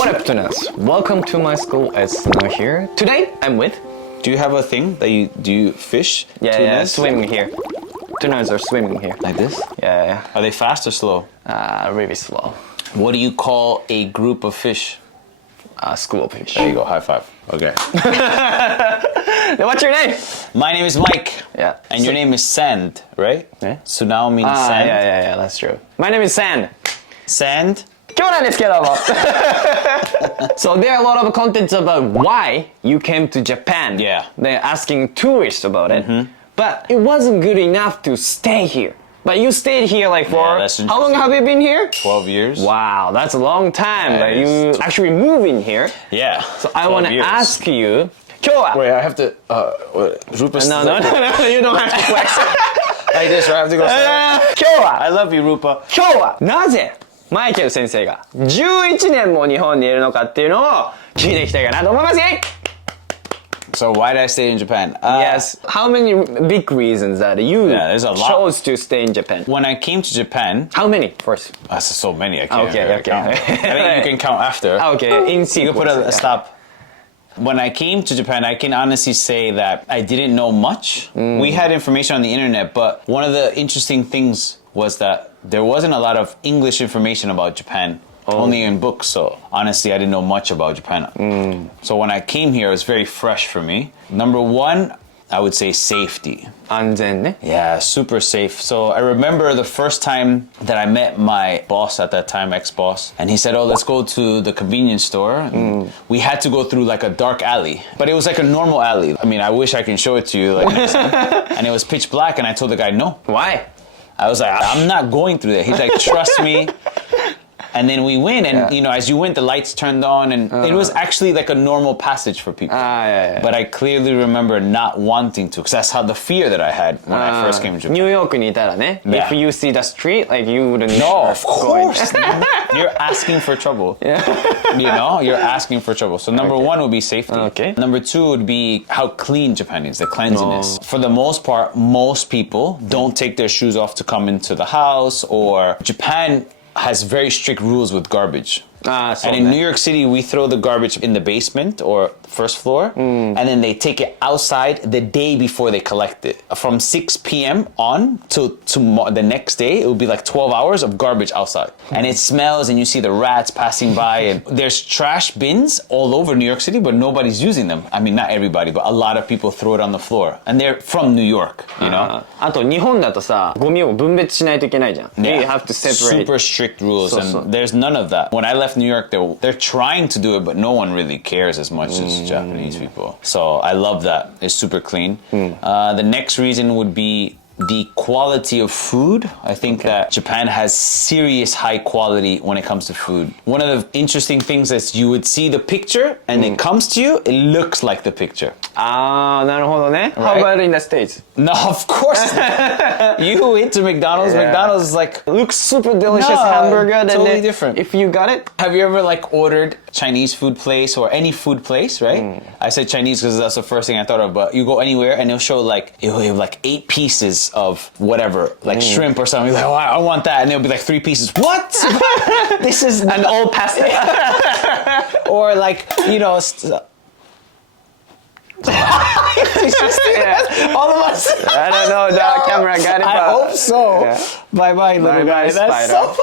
What up, tunas? Welcome to my school. It's Snow here. Today, I'm with... Do you have a thing that you fish? Yeah, swimming here. Tunas are swimming here. Like this? Yeah. Are they fast or slow? Really slow. What do you call a group of fish? School fish. There you go, high five. Okay. What's your name? My name is Mike. Yeah. And your name is Sand, right? Yeah. Sunao means sand. Yeah, that's true. My name is Sand. Sand? 今日なんですけども So there are a lot of contents about why you came to Japan. Yeah. They're asking tourists about it. But it wasn't good enough to stay here. But you stayed here like for... how long have you been here? 12 years. Wow, that's a long time. But you actually moved in here. Yeah. So I want to ask you... 今日は... Wait, I have to... Rupa... No, you don't have to flex. Like this, right? I have to go... 今日は... I love you, Rupa. 今日はなぜマイケル先生が11年も日本にいるのかっていうのを聞いていきたいかなと思います。So why did I stay in Japan? Yes. How many big reasons that you there's a lot. chose to stay in Japan? When I came to Japan... How many first? That's so many, I can't Okay. count. I think you can count after. Okay, in sequence. You can put a stop. When I came to Japan, I can honestly say that I didn't know much. We had information on the internet, but one of the interesting things was that there wasn't a lot of English information about Japan, only in books. So honestly, I didn't know much about Japan. So when I came here, it was very fresh for me. Number one, I would say safety. 安全ね。 Yeah, super safe. So I remember the first time that I met my boss at that time, ex-boss, and he said, oh, let's go to the convenience store. And we had to go through like a dark alley, but it was like a normal alley. I mean, I wish I can show it to you. Like, and it was pitch black, and I told the guy, no. Why? I was like, I'm not going through that. He's like, trust me. And then we went, and you know, as you went, the lights turned on, and it was actually like a normal passage for people. But I clearly remember not wanting to, because that's how the fear that I had when I first came to Japan. ニューヨークにいたらね、if you see the street, like you wouldn't. No, of course. You're asking for trouble. You know, you're asking for trouble. So number one would be safety. Okay. Number two would be how clean Japan is, the cleanliness. For the most part, most people don't take their shoes off to come into the house, or Japan has very strict rules with garbage. And in New York City, we throw the garbage in the basement or first floor, and then they take it outside the day before they collect it. From 6 p.m. on to the next day, it would be like 12 hours of garbage outside. And it smells, and you see the rats passing by, and there's trash bins all over New York City, but nobody's using them. I mean, not everybody, but a lot of people throw it on the floor. And they're from New York, you know? あと日本だとさ、ゴミを分別しないといけないじゃん。You have to separate. Super strict rules, and there's none of that. When I left New York, they're trying to do it, but no one really cares as much as Japanese people. So I love that. It's super clean. The next reason would be the quality of food. I think that Japan has serious high quality when it comes to food. One of the interesting things is you would see the picture, and it comes to you, it looks like the picture. なるほどね。How about in the States? No, of course not. You went to McDonald's. McDonald's is like... looks super delicious hamburger. Totally different. If you got it. Have you ever like ordered Chinese food place or any food place, right? I said Chinese because that's the first thing I thought of, but you go anywhere and it'll show like, it'll have like 8 pieces of whatever, like shrimp or something. You're like, oh, I want that. And it'll be like 3 pieces. What? This is an old pasta. Or like, you know... All of us. I don't know. The camera got it. I hope so. Bye-bye, little guy. That's so...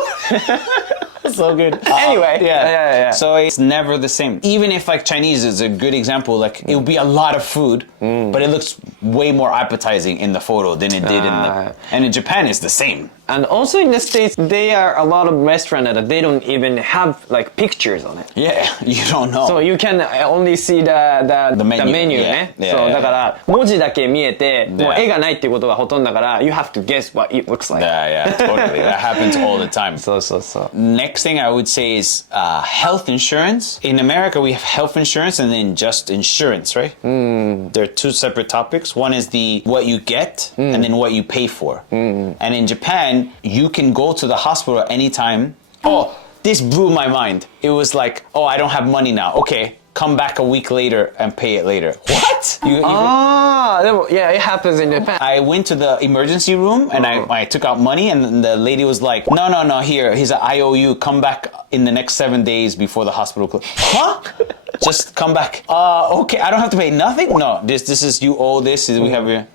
so good. Anyway, yeah. So it's never the same. Even if like Chinese is a good example, like it would be a lot of food, but it looks way more appetizing in the photo than it did in the... And in Japan, it's the same. And also in the States, there are a lot of restaurants that they don't even have like pictures on it. Yeah, you don't know. So you can only see the menu ね。そうだから文字だけ見えて、もう絵がないっていうことがほとんどだから、you have to guess what it looks like. Yeah, totally. That happens all the time. そう。Next thing I would say is health insurance. In America, we have health insurance and then just insurance, right? They're two separate topics. One is the what you get and then what you pay for. And in Japan, you can go to the hospital anytime. Oh, this blew my mind. It was like, oh, I don't have money now. Okay, come back a week later and pay it later. What? Deも, yeah, it happens in Japan. I went to the emergency room and I took out money and the lady was like, no, here's an IOU, come back in the next 7 days before the hospital closes. Huh? Just come back. Okay, I don't have to pay nothing? No, this is, you owe this, we have your...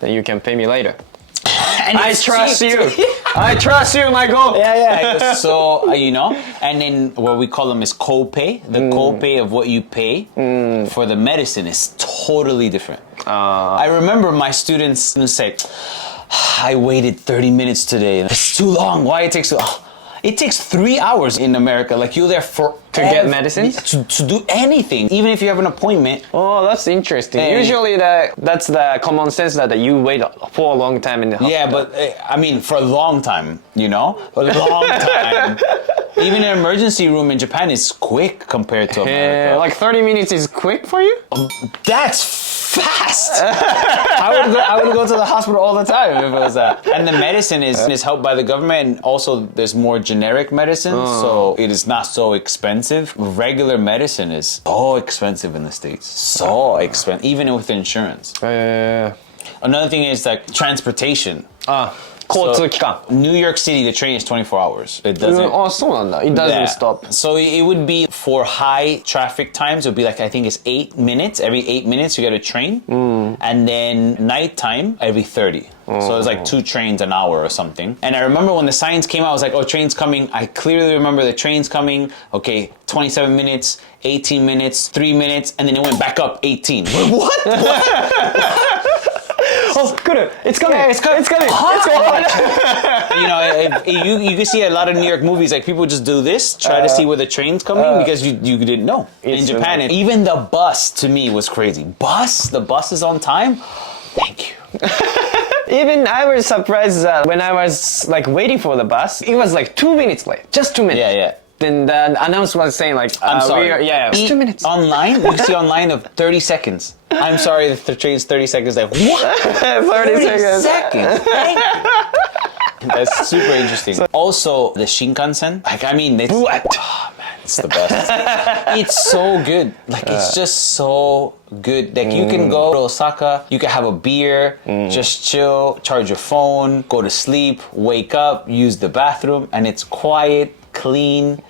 Then you can pay me later. And I trust you. I trust you, Michael. Yeah. So, and then what we call them is copay. The copay of what you pay for the medicine is totally different. I remember my students say, I waited 30 minutes today. It's too long. Why it takes so long? It takes 3 hours in America. Like you're there for to get medicine? To do anything. Even if you have an appointment. Oh, that's interesting. Usually that's the common sense that you wait for a long time in the hospital. Yeah, but I mean, for a long time, A long time. Even an emergency room in Japan is quick compared to America. Like 30 minutes is quick for you? That's fast! I would go to the hospital all the time if it was that. And the medicine is helped by the government, and also there's more generic medicine, so it is not so expensive. Regular medicine is so expensive in the States. So expensive, even with insurance. Another thing is like transportation. 交通機関. New York City, the train is 24 hours. It doesn't. そうなんだ. It doesn't stop. So it would be for high traffic times. It would be like, I think it's 8 minutes. Every 8 minutes you get a train. And then nighttime, every 30. So it's like 2 trains an hour or something. And I remember when the signs came out, I was like, oh, train's coming. I clearly remember the train's coming. Okay, 27 minutes, 18 minutes, 3 minutes. And then it went back up 18. What? Oh, good. It's coming. Yeah, it's coming. You can see a lot of New York movies, like people just do this, try to see where the train's coming because you didn't know. In Japan, even the bus to me was crazy. The bus is on time? Thank you. Even I was surprised when I was like waiting for the bus, it was like 2 minutes late. Just 2 minutes. Yeah. Then the announcer was saying like, I'm sorry. It's 2 minutes. Online, you see online of 30 seconds. I'm sorry, the train's 30 seconds. Like, what? 30 seconds. Thank you. That's super interesting. Also, the Shinkansen. Like, I mean, oh man, it's the best. It's so good. Like, it's just so good. Like, you can go to Osaka, you can have a beer, just chill, charge your phone, go to sleep, wake up, use the bathroom, and it's quiet, clean,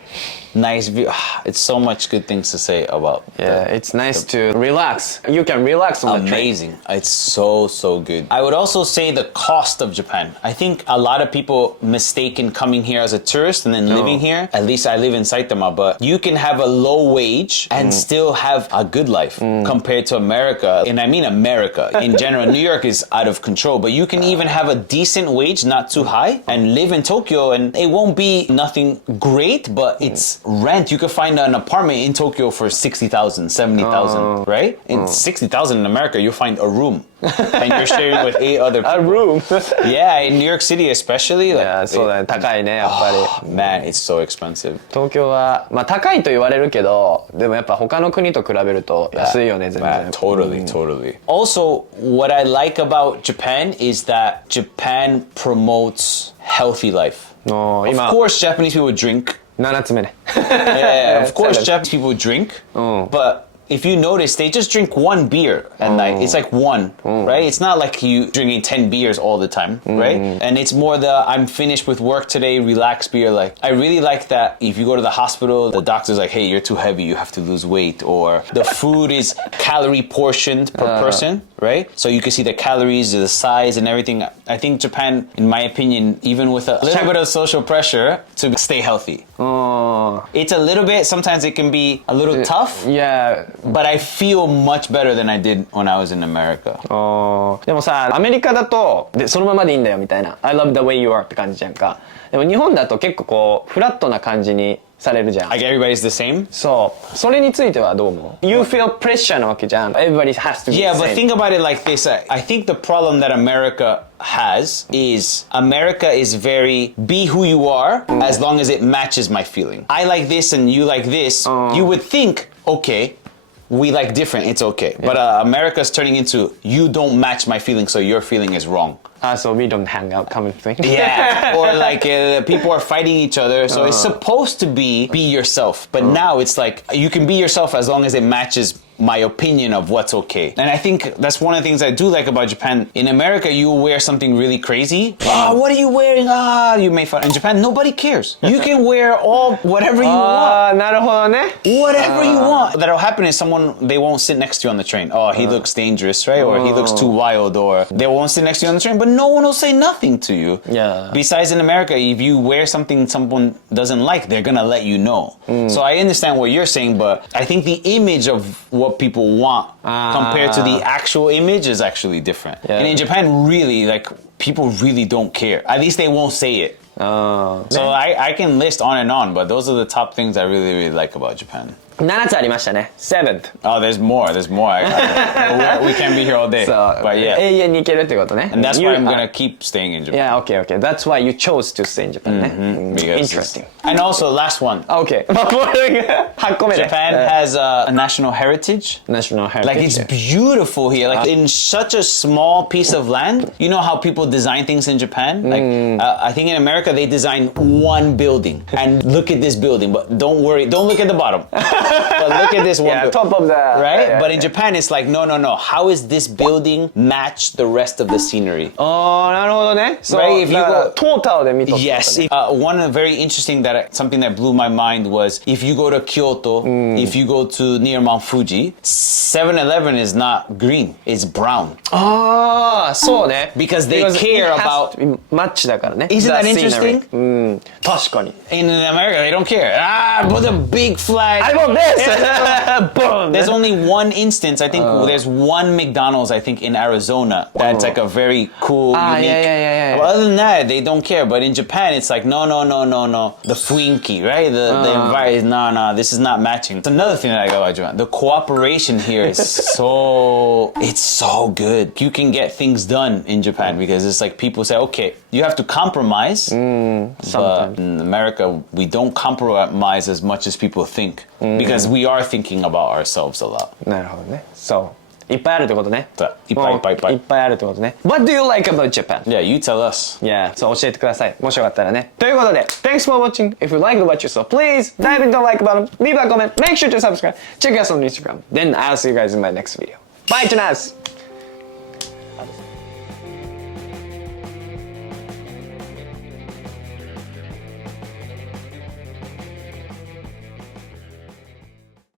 nice view. It's so much good things to say about. Yeah, it's nice to relax. You can relax on the train. Amazing. It's so good. I would also say the cost of Japan. I think a lot of people mistaken coming here as a tourist and then living here. At least I live in Saitama, but you can have a low wage and still have a good life compared to America. And I mean America. In general, New York is out of control, but you can even have a decent wage, not too high, and live in Tokyo, and it won't be nothing great, but it's rent. You could find an apartment in Tokyo for 60,000, 70,000, right? In 60,000 in America, you'll find a room. And you're sharing with 8 other people. A room? Yeah, in New York City especially. Like, yeah, そうだね。高いね、やっぱり。Man, it's so expensive. 東京は、まあ高いと言われるけど、でもやっぱ他の国と比べると安いよね、全然。Totally. Also, what I like about Japan is that Japan promotes healthy life. Of course, Japanese people drink. 7つ目ね。Yeah, of course, Japanese people drink, but if you notice, they just drink 1 beer at night. It's like 1, right? It's not like you drinking 10 beers all the time, right? And it's more the I'm finished with work today, relax beer. Like, I really like that if you go to the hospital, the doctor's like, hey, you're too heavy, you have to lose weight. Or the food is calorie portioned per person, right? So you can see the calories, the size and everything. I think Japan, in my opinion, even with a little bit of social pressure to stay healthy. It's a little bit, sometimes it can be a little tough. Yeah. But I feel much better than I did when I was in America. でもさ、アメリカだとそのままでいいんだよみたいな I love the way you are って感じじゃんか。でも日本だと結構こうフラットな感じにされるじゃん。Like everybody's the same? そう。それについてはどう思う？ You feel pressure なわけじゃん。Everybody has to be the same. Yeah, but think about it like this. I think the problem that America has is America is very be who you are as long as it matches my feeling. I like this and you like this. You would think, okay, we like different, it's okay. But America's turning into you don't match my feeling, so your feeling is wrong. So we don't hang out kind of thing. Yeah, or like people are fighting each other, so it's supposed to be yourself, but now it's like you can be yourself as long as it matches my opinion of what's okay. And I think that's one of the things I do like about Japan. In America, you wear something really crazy. Oh, what are you wearing? You make fun. In Japan, nobody cares. You can wear whatever you want. なるほどね。 Whatever you want. That'll happen is they won't sit next to you on the train. Oh, he looks dangerous, right? Or he looks too wild, or they won't sit next to you on the train, but no one will say nothing to you. Yeah. Besides in America, if you wear something someone doesn't like, they're gonna let you know. So I understand what you're saying, but I think the image of what people want compared to the actual image is actually different. Yeah. And in Japan, really, like, people really don't care. At least they won't say it. So I can list on and on, but those are the top things I really, really like about Japan. 7つありましたね。7th. Oh, there's more. There's more. We can't be here all day. But yeah. 永遠に行けるってことね。And that's why I'm gonna keep staying in Japan. Yeah, okay. That's why you chose to stay in Japan ね。Interesting. And also, last one. Okay. 8個目で。 Japan has a national heritage. National heritage. Like, it's beautiful here. Like, in such a small piece of land. You know how people design things in Japan? Like, I think in America, they design one building. And look at this building. But don't worry. Don't look at the bottom. But look at this one. Yeah, top of the... Right? Yeah, but in Japan, it's like, no. How is this building match the rest of the scenery? なるほどね。そう、Right, if you go- トータルで見とった。 Yes. One very interesting something that blew my mind was if you go to Kyoto, if you go to near Mount Fuji, 7-Eleven is not green, it's brown. そうね。Because they care about... マッチだからね。 Isn't that The scenery. interesting? 確かに。 In America, they don't care. Put a big flag. I want this! Boom! There's only one instance. I think there's one McDonald's, I think, in Arizona that's like a very cool, unique. Yeah. But other than that, they don't care. But in Japan, it's like, no. The雰囲気, right? The environment, no, this is not matching. It's another thing that I go about Japan. The cooperation here is it's so good. You can get things done in Japan because it's like people say, okay, you have to compromise. But in America, we don't compromise as much as people think because we are thinking about ourselves a lot. なるほどね。そう。いっぱいあるってことね。そういっぱいいっぱいいっぱい。いっぱいあるってことね。What do you like about Japan? Yeah, you tell us. Yeah, そう教えてください。もしよかったらね。ということで、Thanks for watching. If you like what you saw, please dive into the like button, leave a comment, make sure to subscribe, check us on Instagram. Then I'll see you guys in my next video. Bye, Tunas!